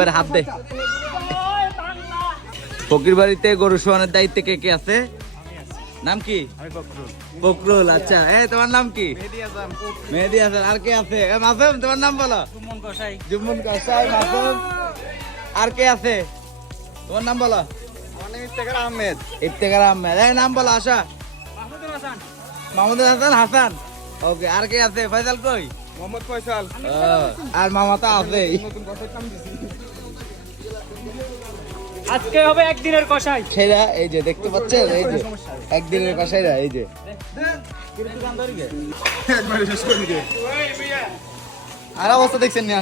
এবারে হাত দে। ফকির বাড়িতে গরু শোয়ানোর দায়িত্বে কে কে আছে? নাম কি? ফকরুল। আচ্ছা, তোমার নাম কি? মেহেদি হাসান। আর কে আছে? মাসুম, তোমার নাম বলো। জুম্মন কসাই। মাসুম। আর কে আছে? তোমার নাম বলো। ইফতেখার আহমেদ। ইফতেখার আহমেদ। নাম বলো। আশা। মাহমুদুল হাসান। হাসান। ওকে। আর কে আছে? ফয়সাল কই? মোহাম্মদ ফয়সাল। আর মামা তো আছে। আজকে হবে একদিনের কষাই। সেরা এই যে দেখতে পাচ্ছেন, এই যে একদিনের কষাইরা, এই যে একবারে শেষ করে দিবে। আর অবস্থা দেখছেন না?